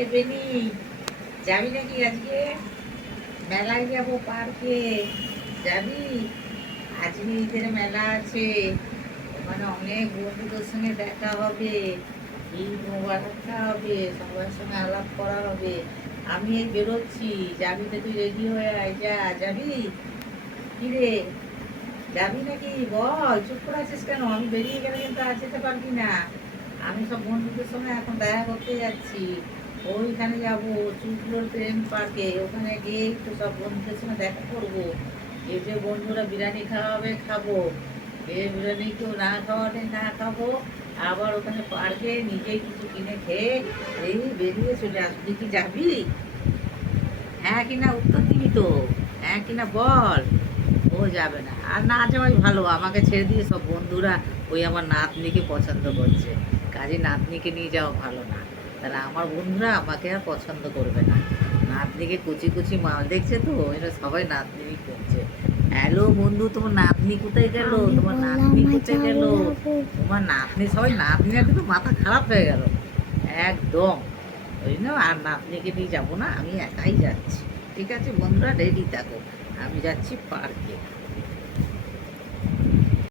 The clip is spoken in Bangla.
এ বেনি, যাবি নাকি আজকে? মেলায় যাবো পার্কে, যাবি? আজকে ঈদের মেলা আছে, ওখানে অনেক বন্ধুদের সঙ্গে দেখা হবে, ঈদ মোবারকটা হবে, সবার সঙ্গে আলাপ করা হবে। আমি এই বেরোচ্ছি, যাবি তো? তুই রেডি হয়ে আয়, যা, যাবি? কি রে, যাবি নাকি? বল, চুপ করে আছিস কেন? আমি বেরিয়ে গেলে কিন্তু আর যেতে পারবি না। আমি সব বন্ধুদের সঙ্গে এখন দেখা করতে যাচ্ছি, ওইখানে যাবো চুকলোর প্রেম পার্কে। ওখানে গিয়ে একটু সব বন্ধুদের সঙ্গে দেখা করবো। যে যে বন্ধুরা বিরিয়ানি খাওয়াবে খাবো, যে বিরিয়ানি কেউ না খাওয়ালে না খাবো। আবার ওখানে পার্কে নিজেই কিছু কিনে খেয়ে এই বেরিয়ে চলে আসবি। কি যাবি? হ্যাঁ কিনা উত্তর দিবি তো, হ্যাঁ কিনা বল। ও যাবে না, আর না যাওয়াই ভালো। আমাকে ছেড়ে দিয়ে সব বন্ধুরা ওই আমার নাতনিকে পছন্দ করছে, কাজে নাতনিকে নিয়ে যাওয়া ভালো না। তাহলে আমার বন্ধুরা আমাকে আর পছন্দ করবে না। নাতনিকে কুচি কুচি মাল দেখছে তো, এরা সবাই নাতনি করছে। হ্যালো বন্ধু, তোমার নাতনি কোথায় গেল? আমি তোমার বললাম নাতনি না কোথায় গেল? যাবো যাবো। তোমার নাতনি, সবাই নাতনি নাতনি তো মাথা খারাপ হয়ে গেল একদম। ওই জন্য আর নাতনিকে নিয়ে যাবো না, আমি একাই যাচ্ছি। ঠিক আছে বন্ধুরা, রেডি থাকো, আমি যাচ্ছি পার্কে।